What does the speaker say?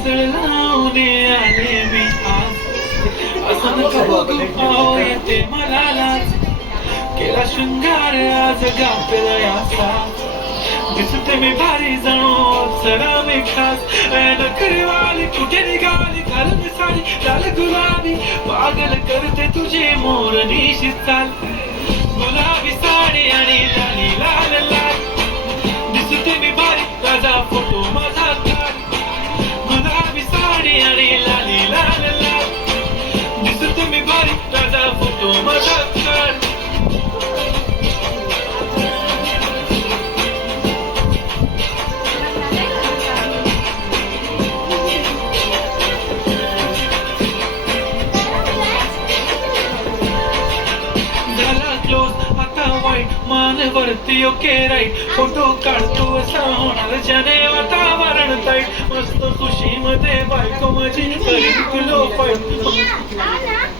काजळ लावणे आले मी आज असं नका बघू पाव येते मला लाज केला शृंगार आज गापेला याचा दिसते मी भारी जणू सरा मी खास नकरीवाली कुठे निघाली घालून साडी लाल गुलाबी पागल करते तुझे मोर निशी चाल गुलाबी साडी आणि लाली लाल लाल दिसते मी भारी ताजा फोटो माझा काढ गुलाबी साडी आणि लाली लाल लाल दिसते मी भारी ताजा फोटो माझा काढ मानवरती ओके राईट फोटो काढतो असा होणार ज्याने वातावरण ताईट मस्त खुशी मध्ये बायको माझी करीन तुलो पाहिजे